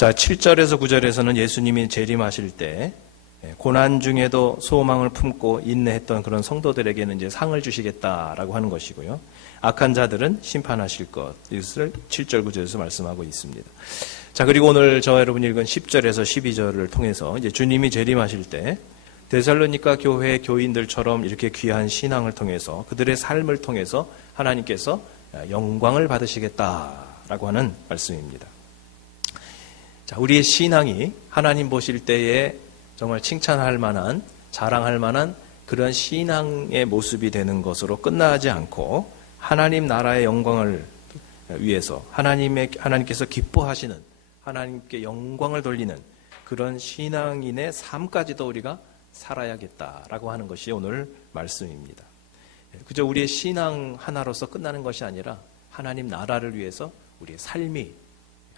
자, 7절에서 9절에서는 예수님이 재림하실 때 예, 고난 중에도 소망을 품고 인내했던 그런 성도들에게는 이제 상을 주시겠다라고 하는 것이고요. 악한 자들은 심판하실 것. 이것을 7절 9절에서 말씀하고 있습니다. 자, 그리고 오늘 저 여러분 읽은 10절에서 12절을 통해서 이제 주님이 재림하실 때 데살로니가 교회 교인들처럼 이렇게 귀한 신앙을 통해서 그들의 삶을 통해서 하나님께서 영광을 받으시겠다라고 하는 말씀입니다. 자, 우리의 신앙이 하나님 보실 때에 정말 칭찬할 만한 자랑할 만한 그런 신앙의 모습이 되는 것으로 끝나지 않고 하나님 나라의 영광을 위해서 하나님의 하나님께서 기뻐하시는 하나님께 영광을 돌리는 그런 신앙인의 삶까지도 우리가 살아야겠다라고 하는 것이 오늘 말씀입니다. 그저 우리의 신앙 하나로서 끝나는 것이 아니라 하나님 나라를 위해서 우리의 삶이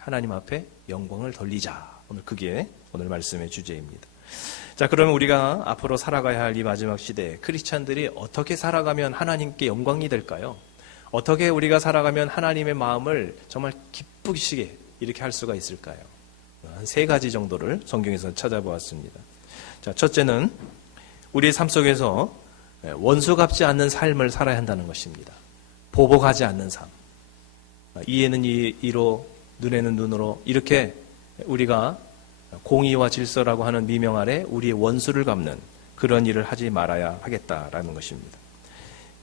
하나님 앞에 영광을 돌리자. 오늘 그게 오늘 말씀의 주제입니다. 자, 그러면 우리가 앞으로 살아가야 할 이 마지막 시대에 크리스찬들이 어떻게 살아가면 하나님께 영광이 될까요? 어떻게 우리가 살아가면 하나님의 마음을 정말 기쁘시게 이렇게 할 수가 있을까요? 한 세 가지 정도를 성경에서 찾아보았습니다. 자, 첫째는 우리의 삶 속에서 원수 갚지 않는 삶을 살아야 한다는 것입니다. 보복하지 않는 삶. 이에는 이, 이로, 눈에는 눈으로 이렇게 우리가 공의와 질서라고 하는 미명 아래 우리의 원수를 갚는 그런 일을 하지 말아야 하겠다라는 것입니다.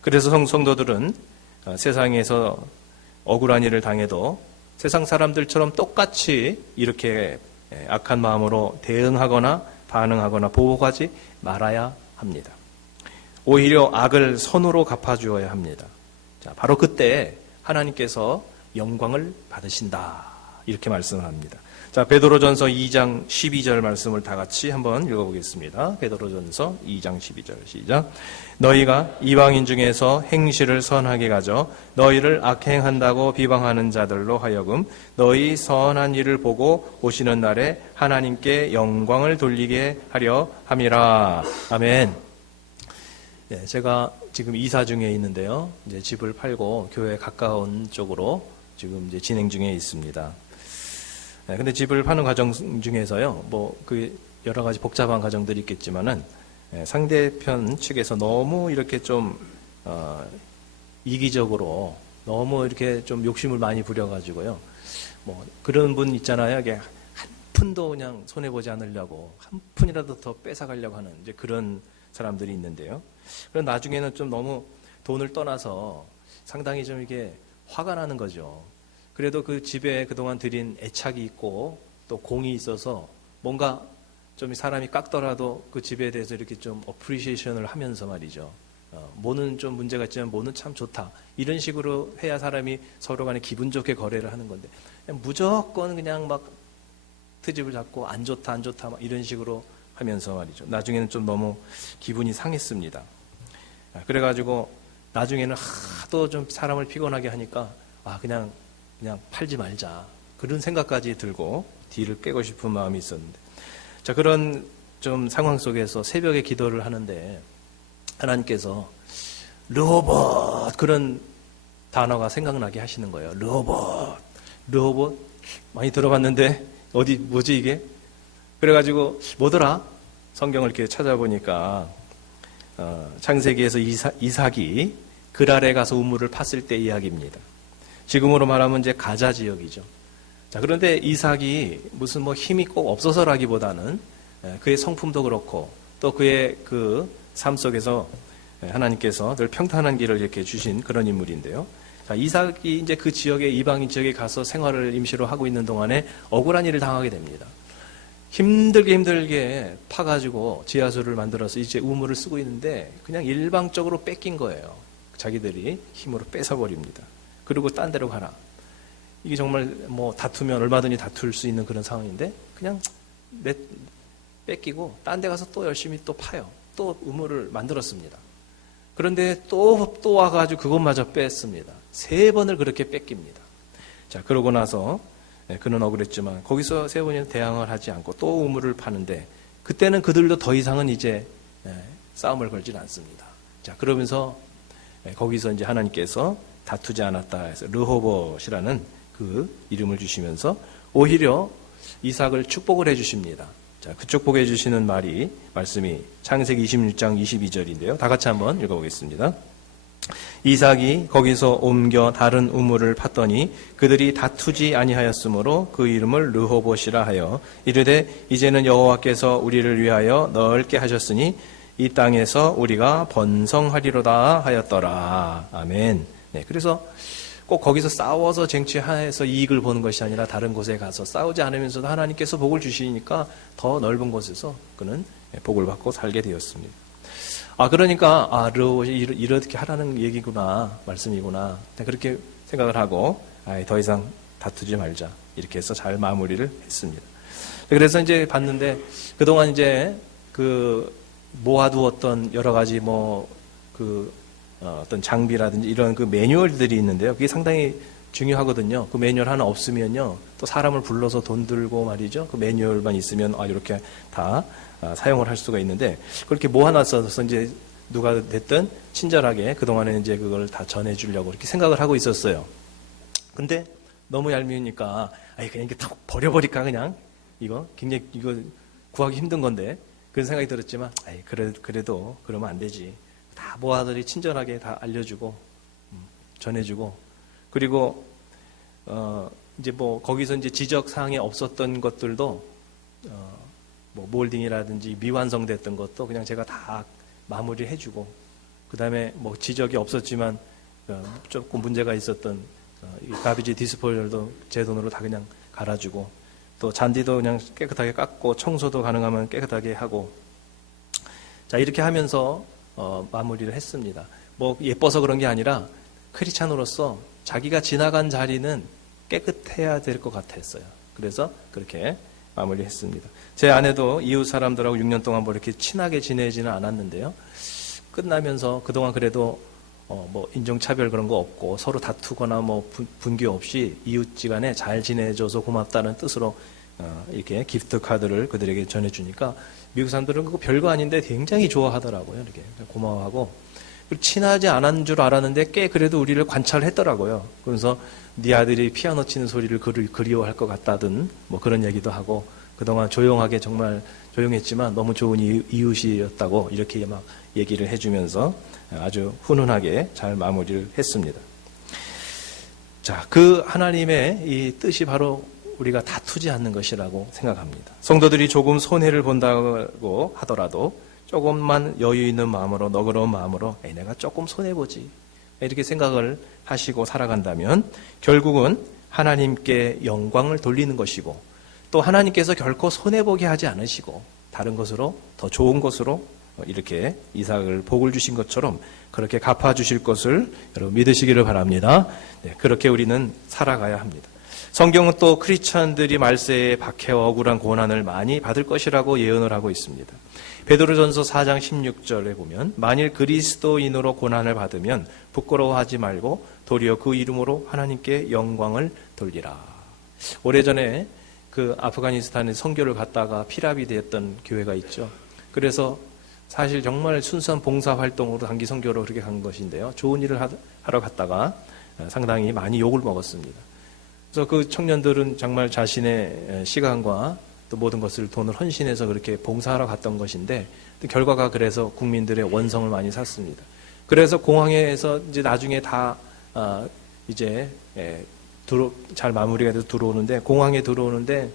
그래서 성, 성도들은 어, 세상에서 억울한 일을 당해도 세상 사람들처럼 똑같이 이렇게 악한 마음으로 대응하거나 반응하거나 보복하지 말아야 합니다. 오히려 악을 선으로 갚아주어야 합니다. 자, 바로 그때 하나님께서 영광을 받으신다. 이렇게 말씀을 합니다. 자, 베드로전서 2장 12절 말씀을 다 같이 한번 읽어보겠습니다. 베드로전서 2장 12절 시작. 너희가 이방인 중에서 행실을 선하게 가져 너희를 악행한다고 비방하는 자들로 하여금 너희 선한 일을 보고 오시는 날에 하나님께 영광을 돌리게 하려 함이라. 아멘. 네, 제가 지금 이사 중에 있는데요. 이제 집을 팔고 교회 가까운 쪽으로 지금 이제 진행 중에 있습니다. 네, 근데 집을 파는 과정 중에서요, 뭐, 그 여러 가지 복잡한 과정들이 있겠지만은, 네, 상대편 측에서 너무 이렇게 좀, 어, 이기적으로 너무 이렇게 좀 욕심을 많이 부려가지고요. 뭐, 그런 분 있잖아요. 이게 한 푼도 그냥 손해 보지 않으려고, 한 푼이라도 더 뺏어 가려고 하는 이제 그런 사람들이 있는데요. 그럼 나중에는 좀 너무 돈을 떠나서 상당히 좀 이게 화가 나는 거죠. 그래도 그 집에 그동안 들인 애착이 있고 또 공이 있어서 뭔가 좀 사람이 깎더라도 그 집에 대해서 이렇게 좀 어프리시에이션을 하면서 말이죠. 어, 뭐는 좀 문제가 있지만 뭐는 참 좋다. 이런 식으로 해야 사람이 서로 간에 기분 좋게 거래를 하는 건데 무조건 그냥 막 트집을 잡고 안 좋다 안 좋다 막 이런 식으로 하면서 말이죠. 나중에는 좀 너무 기분이 상했습니다. 아, 그래가지고 나중에는 하도 좀 사람을 피곤하게 하니까 아 그냥 그냥 팔지 말자. 그런 생각까지 들고 뒤를 깨고 싶은 마음이 있었는데. 자, 그런 좀 상황 속에서 새벽에 기도를 하는데 하나님께서 르호봇 그런 단어가 생각나게 하시는 거예요. 르호봇. 르호봇 많이 들어봤는데 어디 뭐지 이게? 그래가지고 뭐더라? 성경을 이렇게 찾아보니까 어, 창세기에서 이사, 이삭이 그랄에 가서 우물을 팠을 때 이야기입니다. 지금으로 말하면 이제 가자 지역이죠. 자, 그런데 이삭이 무슨 뭐 힘이 꼭 없어서라기보다는 예, 그의 성품도 그렇고 또 그의 그 삶 속에서 예, 하나님께서 늘 평탄한 길을 이렇게 주신 그런 인물인데요. 자, 이삭이 이제 그 지역에 이방인 지역에 가서 생활을 임시로 하고 있는 동안에 억울한 일을 당하게 됩니다. 힘들게 힘들게 파가지고 지하수를 만들어서 이제 우물을 쓰고 있는데 그냥 일방적으로 뺏긴 거예요. 자기들이 힘으로 뺏어버립니다. 그리고 딴 데로 가라. 이게 정말 뭐 다투면 얼마든지 다툴 수 있는 그런 상황인데 그냥 내, 뺏기고 딴 데 가서 또 열심히 또 파요. 또 우물을 만들었습니다. 그런데 또, 또 와가지고 그것마저 뺐습니다. 세 번을 그렇게 뺏깁니다. 자, 그러고 나서 네, 그는 억울했지만 거기서 세 번이나 대항을 하지 않고 또 우물을 파는데 그때는 그들도 더 이상은 이제 네, 싸움을 걸지 않습니다. 자, 그러면서 네, 거기서 이제 하나님께서 다투지 않았다 해서 르호봇이라는 그 이름을 주시면서 오히려 이삭을 축복을 해 주십니다. 자, 그 축복해 주시는 말이 말씀이 창세기 26장 22절인데요. 다 같이 한번 읽어 보겠습니다. 이삭이 거기서 옮겨 다른 우물을 팠더니 그들이 다투지 아니하였으므로 그 이름을 르호봇이라 하여 이르되 이제는 여호와께서 우리를 위하여 넓게 하셨으니 이 땅에서 우리가 번성하리로다 하였더라. 아멘. 네, 그래서 꼭 거기서 싸워서 쟁취해서 이익을 보는 것이 아니라 다른 곳에 가서 싸우지 않으면서도 하나님께서 복을 주시니까 더 넓은 곳에서 그는 복을 받고 살게 되었습니다. 아, 그러니까, 아, 르, 이렇게 하라는 얘기구나, 말씀이구나. 그렇게 생각을 하고, 아, 더 이상 다투지 말자. 이렇게 해서 잘 마무리를 했습니다. 그래서 이제 봤는데, 그동안 이제 그 모아두었던 여러 가지 뭐, 그, 어, 어떤 장비라든지 이런 그 매뉴얼들이 있는데요. 그게 상당히 중요하거든요. 그 매뉴얼 하나 없으면요. 또 사람을 불러서 돈 들고 말이죠. 그 매뉴얼만 있으면, 아, 이렇게 다 아, 사용을 할 수가 있는데 그렇게 모아놨어서 이제 누가 됐든 친절하게 그동안에 이제 그걸 다 전해주려고 이렇게 생각을 하고 있었어요. 근데 너무 얄미우니까 아이 그냥 이게 다 버려버릴까 그냥 이거 굉장히 이거 구하기 힘든 건데 그런 생각이 들었지만 아이 그래 그래도 그러면 안 되지 다 모아들이 친절하게 다 알려주고 음, 전해주고 그리고 어 이제 뭐 거기서 이제 지적 사항에 없었던 것들도 어 뭐 몰딩이라든지 미완성됐던 것도 그냥 제가 다 마무리 해 주고 그 다음에 뭐 지적이 없었지만 어, 조금 문제가 있었던 어, 이 가비지 디스포절도 제 돈으로 다 그냥 갈아주고 또 잔디도 그냥 깨끗하게 깎고 청소도 가능하면 깨끗하게 하고 자 이렇게 하면서 어, 마무리를 했습니다. 뭐 예뻐서 그런 게 아니라 크리찬으로서 자기가 지나간 자리는 깨끗해야 될 것 같았어요. 그래서 그렇게 마무리했습니다. 제 아내도 이웃 사람들하고 6년 동안 뭐 이렇게 친하게 지내지는 않았는데요. 끝나면서 그동안 그래도 어, 뭐 인종차별 그런 거 없고 서로 다투거나 뭐 분, 분교 없이 이웃지간에 잘 지내줘서 고맙다는 뜻으로 어, 이렇게 기프트 카드를 그들에게 전해주니까 미국 사람들은 그거 별거 아닌데 굉장히 좋아하더라고요. 이렇게 고마워하고 친하지 않은 줄 알았는데 꽤 그래도 우리를 관찰했더라고요. 그래서 네 아들이 피아노 치는 소리를 그리워할 것 같다든 뭐 그런 얘기도 하고 그동안 조용하게 정말 조용했지만 너무 좋은 이웃이었다고 이렇게 막 얘기를 해주면서 아주 훈훈하게 잘 마무리를 했습니다. 자, 그 하나님의 이 뜻이 바로 우리가 다투지 않는 것이라고 생각합니다. 성도들이 조금 손해를 본다고 하더라도 조금만 여유 있는 마음으로 너그러운 마음으로 내가 조금 손해 보지 이렇게 생각을 하시고 살아간다면 결국은 하나님께 영광을 돌리는 것이고 또 하나님께서 결코 손해 보게 하지 않으시고 다른 것으로 더 좋은 것으로 이렇게 이삭을 복을 주신 것처럼 그렇게 갚아 주실 것을 여러분 믿으시기를 바랍니다. 네, 그렇게 우리는 살아가야 합니다. 성경은 또 크리스천들이 말세에 박해와 억울한 고난을 많이 받을 것이라고 예언을 하고 있습니다. 베드로전서 4장 16절에 보면 만일 그리스도인으로 고난을 받으면 부끄러워하지 말고 도리어 그 이름으로 하나님께 영광을 돌리라. 오래전에 그 아프가니스탄에 선교를 갔다가 피랍이 되었던 교회가 있죠. 그래서 사실 정말 순수한 봉사 활동으로 단기 선교로 그렇게 간 것인데요. 좋은 일을 하러 갔다가 상당히 많이 욕을 먹었습니다. 그래서 그 청년들은 정말 자신의 시간과 또 모든 것을 돈을 헌신해서 그렇게 봉사하러 갔던 것인데 결과가 그래서 국민들의 원성을 많이 샀습니다. 그래서 공항에서 이제 나중에 다 어, 이제 예, 들어, 잘 마무리가 돼서 들어오는데 공항에 들어오는데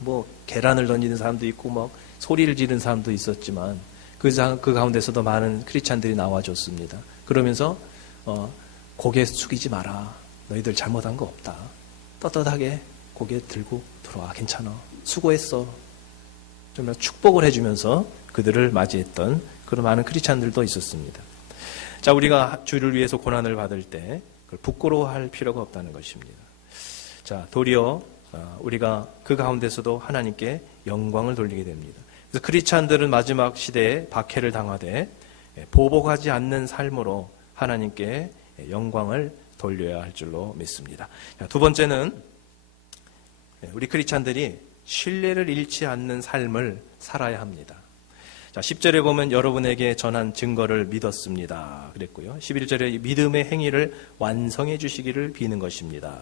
뭐 계란을 던지는 사람도 있고 막 소리를 지르는 사람도 있었지만 그, 그 가운데서도 많은 크리스찬들이 나와줬습니다. 그러면서 어, 고개 숙이지 마라. 너희들 잘못한 거 없다. 떳떳하게 고개 들고 들어와 괜찮아. 수고했어. 정말 축복을 해주면서 그들을 맞이했던 그런 많은 크리스찬들도 있었습니다. 자, 우리가 주를 위해서 고난을 받을 때 부끄러워할 필요가 없다는 것입니다. 자, 도리어 어, 우리가 그 가운데서도 하나님께 영광을 돌리게 됩니다. 그래서 크리스찬들은 마지막 시대에 박해를 당하되 예, 보복하지 않는 삶으로 하나님께 영광을 돌려야 할 줄로 믿습니다. 두 번째는 예, 우리 크리스찬들이 신뢰를 잃지 않는 삶을 살아야 합니다. 자, 10절에 보면 여러분에게 전한 증거를 믿었습니다. 그랬고요. 11절에 믿음의 행위를 완성해 주시기를 비는 것입니다.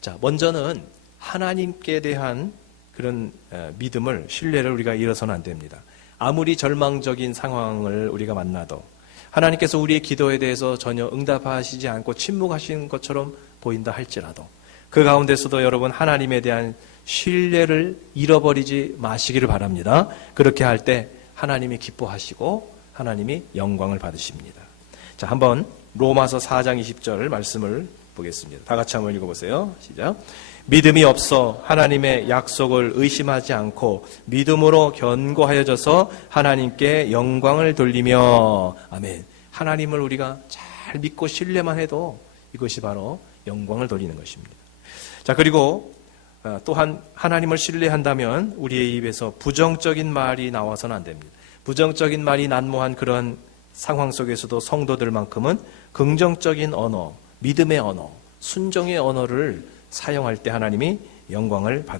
자, 먼저는 하나님께 대한 그런 어, 믿음을 신뢰를 우리가 잃어서는 안 됩니다. 아무리 절망적인 상황을 우리가 만나도 하나님께서 우리의 기도에 대해서 전혀 응답하시지 않고 침묵하신 것처럼 보인다 할지라도 그 가운데서도 여러분 하나님에 대한 신뢰를 잃어버리지 마시기를 바랍니다. 그렇게 할 때 하나님이 기뻐하시고 하나님이 영광을 받으십니다. 자, 한번 로마서 4장 20절 말씀을 보겠습니다. 다 같이 한번 읽어보세요. 시작. 믿음이 없어 하나님의 약속을 의심하지 않고 믿음으로 견고하여져서 하나님께 영광을 돌리며 아멘. 하나님을 우리가 잘 믿고 신뢰만 해도 이것이 바로 영광을 돌리는 것입니다. 자, 그리고 어, 또한 하나님을 신뢰한다면 우리의 입에서 부정적인 말이 나와서는 안 됩니다. 부정적인 말이 난무한 그런 상황 속에서도 성도들만큼은 긍정적인 언어, 믿음의 언어, 순종의 언어를 사용할 때 하나님이 영광을 받